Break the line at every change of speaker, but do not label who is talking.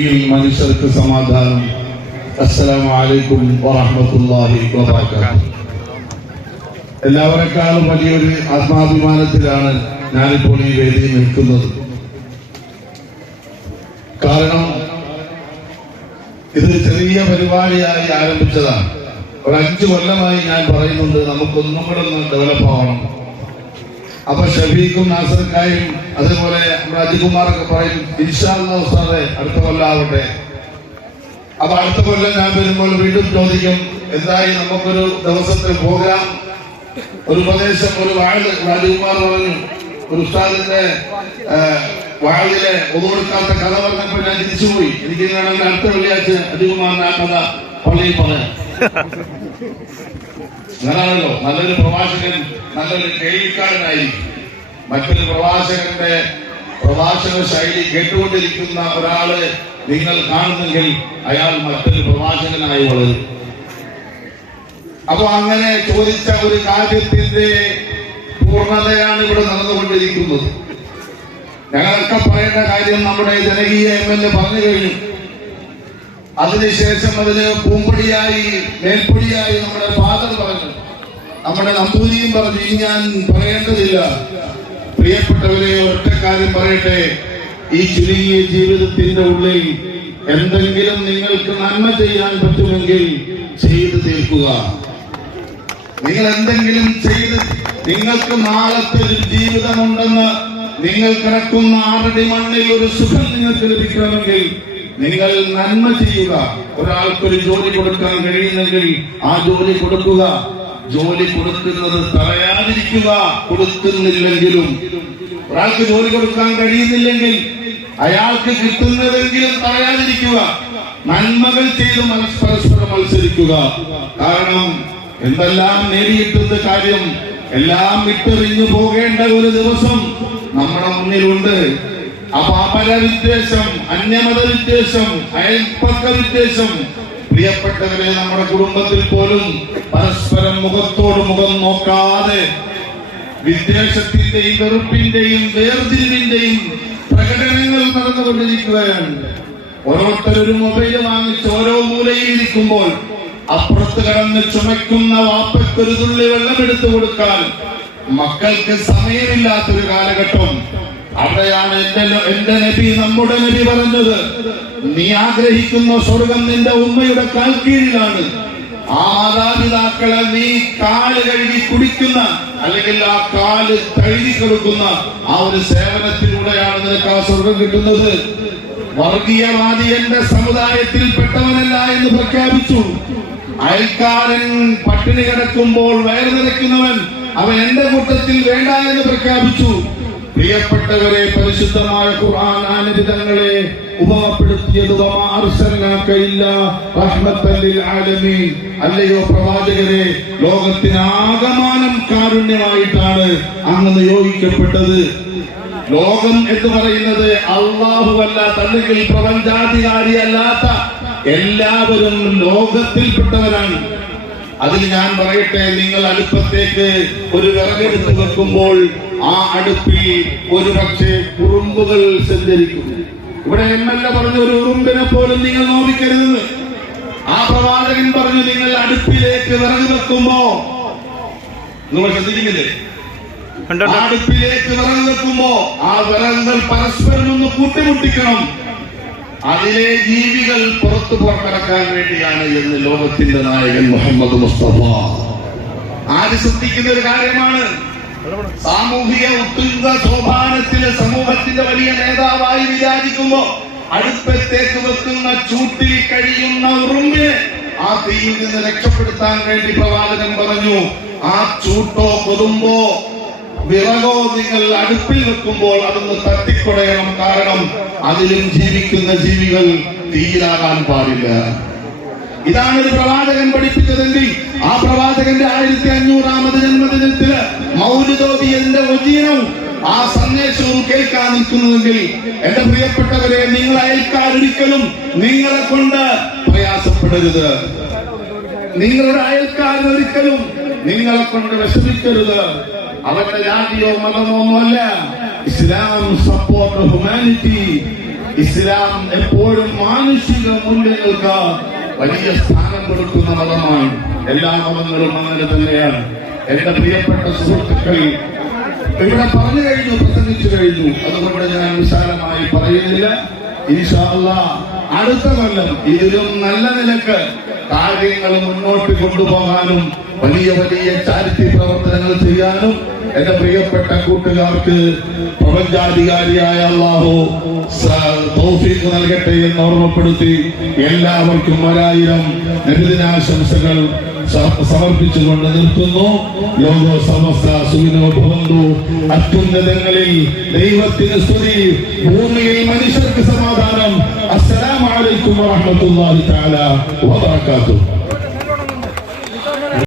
മനുഷ്യർക്ക് സമാധാനം. അസ്സലാമു അലൈക്കും വറഹ്മത്തുള്ളാഹി വബറകാതുഹു. എല്ലാവരെക്കാളും വലിയൊരു ആത്മാഭിമാനത്തിലാണ് ഞാനിപ്പോൾ ഈ വേദിയിൽ നിൽക്കുന്നത്. കാരണം ഇത് ചെറിയ പരിപാടിയായി ആരംഭിച്ചതാണ്. ഒരു അഞ്ചു കൊല്ലമായി ഞാൻ പറയുന്നുണ്ട് നമുക്കൊന്നും കൂടെ ഒന്ന് ഡെവലപ്പ് ആവണം. അപ്പൊ നാസർ നാസർക്കായും അതേപോലെ നമ്മുടെ അജികുമാറൊക്കെ പറയും ഇൻഷാല്ലേ അടുത്ത കൊല്ലാവട്ടെ അപ്പൊ അടുത്ത കൊല്ലം ഞാൻ വരുമ്പോൾ വീണ്ടും ചോദിക്കും എന്തായി നമുക്കൊരു ദിവസത്തിൽ പോകാം? ഒരു ഉപദേശം ഒരു വാഴ് രാജകുമാർ പറഞ്ഞു ഒരു ഉസ്താദിന്റെ വാഴിലെ ഒതുകൊടുക്കാത്ത കഥ പറഞ്ഞപ്പോൾ ഞാൻ തിരിച്ചുപോയി. എനിക്ക് അടുത്ത വെള്ളിയാഴ്ച അജികുമാറിന്റെ ആ കഥ പള്ളിയിൽ പറയാം. അങ്ങനാണല്ലോ നല്ലൊരു പ്രവാചകൻ നല്ലൊരു കേൾക്കാരനായി മറ്റൊരു പ്രവാചകന്റെ പ്രഭാഷണ ശൈലി കേട്ടുകൊണ്ടിരിക്കുന്ന ഒരാൾ നിങ്ങൾ കാണുന്നെങ്കിൽ അയാൾ മറ്റൊരു പ്രവാചകനായി വളരും. അപ്പൊ അങ്ങനെ ചോദിച്ച ഒരു കാര്യത്തിന്റെ പൂർണതയാണ് ഇവിടെ നടന്നുകൊണ്ടിരിക്കുന്നത്. ഞങ്ങളൊക്കെ പറയേണ്ട കാര്യം നമ്മുടെ ജനകീയ എം എൽ എ പറഞ്ഞു കഴിഞ്ഞു. അതിനുശേഷം അതിന് പൂമ്പൊടിയായി മേൽപ്പൊടിയായി നമ്മുടെ ഫാദർ പറഞ്ഞു. നമ്മുടെ നമ്പൂതിരിയും പറഞ്ഞു ഇനി ഞാൻ പറയേണ്ടതില്ല. പ്രിയപ്പെട്ടവരെ ഒറ്റ കാര്യം പറയട്ടെ. ഈ ചുരുങ്ങിയ ജീവിതത്തിന്റെ ഉള്ളിൽ എന്തെങ്കിലും നിങ്ങൾക്ക് നന്മ ചെയ്യാൻ പറ്റുമെങ്കിൽ ചെയ്തു തീർക്കുക. നിങ്ങൾ എന്തെങ്കിലും ചെയ്ത് നിങ്ങൾക്ക് നാളത്തെ ഒരു ജീവിതമുണ്ടെന്ന് നിങ്ങൾ കിടക്കുന്ന ആറടി മണ്ണിൽ ഒരു സുഖം നിങ്ങൾക്ക് ലഭിക്കണമെങ്കിൽ നിങ്ങൾ നന്മ ചെയ്യുക. ഒരാൾക്കൊരു ജോലി കൊടുക്കാൻ കഴിയുന്നെങ്കിൽ ആ ജോലി കൊടുക്കുക. ജോലി കൊടുക്കുന്നത് തടയാതിരിക്കുക. കൊടുക്കുന്നില്ലെങ്കിലും. ഒരാൾക്ക് ജോലി കൊടുക്കാൻ കഴിയുന്നില്ലെങ്കിൽ അയാൾക്ക് കിട്ടുന്നതെങ്കിലും തടയാതിരിക്കുക. നന്മകൾ ചെയ്ത് പരസ്പരം മത്സരിക്കുക. കാരണം എന്തെല്ലാം നേടിയിട്ടുണ്ട് കാര്യം എല്ലാം വിട്ടെറിഞ്ഞു പോകേണ്ട ഒരു ദിവസം നമ്മുടെ മുന്നിലുണ്ട്. അപ്പൊ അപര വിദ്വേഷം അന്യമത വിദ്വേഷം അയൽപ്പക്ക വിദ്വേഷം പ്രിയപ്പെട്ടവരെ നമ്മുടെ കുടുംബത്തിൽ പോലും പരസ്പരം മുഖത്തോട് മുഖം നോക്കാതെ വിദ്വേഷത്തിന്റെയും വെറുപ്പിന്റെയും വേർതിരിവിന്റെയും പ്രകടനങ്ങൾ നടന്നുകൊണ്ടിരിക്കുകയാണ്. ഓരോരുത്തരൊരു മൊബൈൽ വാങ്ങിച്ച് ഓരോ മൂലയിൽ ഇരിക്കുമ്പോൾ അപ്പുറത്ത് കടന്ന് ചുമയ്ക്കുന്ന വാപ്പയ്ക്കൊരു തുള്ളി വെള്ളം എടുത്തു കൊടുക്കാൻ മക്കൾക്ക് സമയമില്ലാത്തൊരു കാലഘട്ടം. അവിടെയാണ് എന്റെ എന്റെ നബി നമ്മുടെ നബി പറഞ്ഞത്. നീ ആഗ്രഹിക്കുന്ന സ്വർഗം നിന്റെ ഉമ്മയുടെ കാൽക്കീഴിലാണ് ആ മാതാപിതാക്കളെ നീ കാൽ കഴുകി കുടിക്കുന്ന അല്ലെങ്കിൽ ആ കാൽ കഴുകി കൊടുക്കുന്ന ആ ഒരു സേവനത്തിലൂടെയാണ് നിനക്ക് ആ സ്വർഗം കിട്ടുന്നത്. വർഗീയവാദി എന്റെ സമുദായത്തിൽ പെട്ടവനല്ല എന്ന് പ്രഖ്യാപിച്ചു. അയൽക്കാരൻ പട്ടിണി കിടക്കുമ്പോൾ വയറു നിറയ്ക്കുന്നവൻ അവൻ എന്റെ കൂട്ടത്തിൽ വേണ്ട എന്ന് പ്രഖ്യാപിച്ചു. പ്രിയപ്പെട്ടവരെ പരിശുദ്ധമായ ഖുർആൻ ആനന്ദിതങ്ങളെ ഉപമപ്പെടുത്തിയത് അല്ലയോ പ്രവാചകരെ ലോകത്തിന് ആകമാനം കാരുണ്യമായിട്ടാണ് അങ്ങ് നിയോഗിക്കപ്പെട്ടത്. ലോകം എന്ന് പറയുന്നത് അള്ളാഹുവല്ല അല്ലെങ്കിൽ പ്രപഞ്ചാധികാരി അല്ലാത്ത എല്ലാവരും ലോകത്തിൽപ്പെട്ടവരാണ്. അതിൽ ഞാൻ പറയട്ടെ നിങ്ങൾ അടുപ്പത്തേക്ക് ഒരു വിറകെടുത്ത് വെക്കുമ്പോൾ ആ അടുപ്പിൽ ഒരു പക്ഷേ കുറുമ്പുകൾ സഞ്ചരിക്കുന്നു. ഇവിടെ എം എൽ എ പറഞ്ഞ ഒരു ഉറുമ്പിനെ പോലും നിങ്ങൾ നോവിക്കരുത്. ആ പ്രവാചകൻ പറഞ്ഞു നിങ്ങൾ അടുപ്പിലേക്ക് വിറക് വെക്കുമ്പോ നിങ്ങൾ ശ്രദ്ധിക്കുന്നില്ലേ. അടുപ്പിലേക്ക് വിറക് വെക്കുമ്പോ ആ വിറകുകൾ പരസ്പരം ഒന്ന് കൂട്ടിമുട്ടിക്കണം. അതിലെ ജീവികൾ പുറത്തു പുറത്തിറക്കാൻ വേണ്ടിയാണ് എന്ന് ലോകത്തിന്റെ നായകൻ മുഹമ്മദ് മുസ്തഫ. ആര് ശ്രദ്ധിക്കുന്ന ഒരു കാര്യമാണ്? സാമൂഹിക ഉത്തുംഗ സോപാനത്തിലെ സമൂഹത്തിന്റെ വലിയ നേതാവായി വിചാരിക്കുമ്പോ അടുപ്പത്തേക്ക് വെക്കുന്ന ചൂട്ടിൽ കഴിയുന്ന ഉറുമ്പിനെ ആ തീയിൽ നിന്ന് രക്ഷപ്പെടുത്താൻ വേണ്ടി പ്രവാചകൻ പറഞ്ഞു ആ ചൂട്ടോ കൊതുമ്പോ വിറകോ നിങ്ങൾ അടുപ്പിൽ വെക്കുമ്പോൾ അതൊന്ന് തട്ടിക്കൊടയണം. കാരണം അതിലും ജീവിക്കുന്ന ജീവികൾ തീയിലാകാൻ പാടില്ല. ഇതാണ് ഒരു പ്രവാചകൻ പഠിപ്പിച്ചതെങ്കിൽ ആ പ്രവാചകന്റെ ആയിരത്തി അഞ്ഞൂറാമത് ജന്മദിനത്തിൽ മൗലിതോബിയന്റെ ഉചീനവും ആ സന്ദേശവും കേൾക്കാൻ നിൽക്കുന്നുവെങ്കിൽ എന്റെ പ്രിയപ്പെട്ടവരെ നിങ്ങൾ അയൽക്കാരൊരിക്കലും നിങ്ങളെ കൊണ്ട് പ്രയാസപ്പെടരുത്. നിങ്ങളുടെ അയൽക്കാരൊരിക്കലും നിങ്ങളെ കൊണ്ട് വിഷമിക്കരുത്. അവരുടെ ജാതിയോ മതമോ ഒന്നുമല്ല. ഇസ്ലാം സപ്പോർട്ട് ഹ്യൂമാനിറ്റി ഇസ്ലാം എപ്പോഴും മാനുഷിക മൂല്യങ്ങൾക്ക് വലിയ സ്ഥാനം കൊടുക്കുന്ന മതമാണ്. എല്ലാ മതങ്ങളും അങ്ങനെ തന്നെയാണ്. എന്റെ പ്രിയപ്പെട്ട സുഹൃത്തുക്കൾ ഇവിടെ പറഞ്ഞു കഴിഞ്ഞു പ്രസംഗിച്ചു കഴിഞ്ഞു. അതുകൊണ്ട് ഞാൻ വിശാലമായി പറയുന്നില്ല. ഇൻഷാ അല്ലാഹ് അടുത്ത കൊല്ലം ഇതിലും നല്ല നിലയ്ക്ക് കാര്യങ്ങൾ മുന്നോട്ട് കൊണ്ടുപോകാനും വലിയ വലിയ ചാരിറ്റി പ്രവർത്തനങ്ങൾ ചെയ്യാനും എന്റെ പ്രിയപ്പെട്ട കൂട്ടുകാർക്ക് പ്രപഞ്ചാധികാരിയായ അള്ളാഹു തൗഫീഖ് നൽകട്ടെ എന്ന് ഓർമ്മപ്പെടുത്തി എല്ലാവർക്കും ഒരായിരം നബിദിനാശംസകൾ. സമർപ്പിച്ചുകൊണ്ട് നിർത്തുന്നു ലോകോ സമസ്ത സുഖിനോഭവന്തു അത്യുന്നതങ്ങളിൽ ദൈവത്തിന് സ്തുതി. ഭൂമിയിൽ മനുഷ്യർക്ക് സമാധാനം. അസ്സലാമു അലൈക്കും വറഹ്മത്തുള്ളാഹി തആല വബറകാതുഹു.